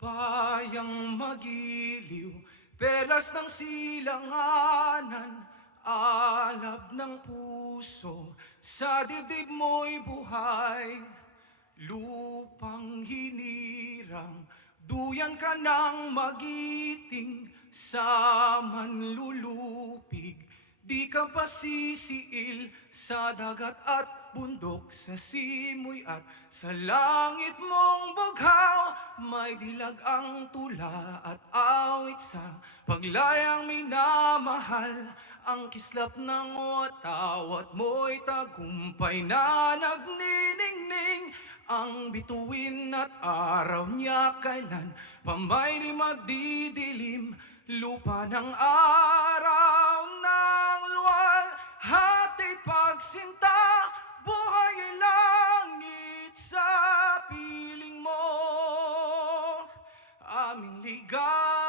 Bayang magiliw, pelas ng silanganan, alab ng puso, sa dibdib mo'y buhay. Lupang hinirang, duyan ka ng magiting, sa manlulupig. Di ka pasisiil sa dagat at bundok, sa simoy at sa langit bughaw. May dilag ang tula at awit sa paglayang minamahal. Ang kislap ng watawat mo'y tagumpay na nagniningning. Ang bituin at araw niya kailan pamay di magdidilim Lupa ng araw God.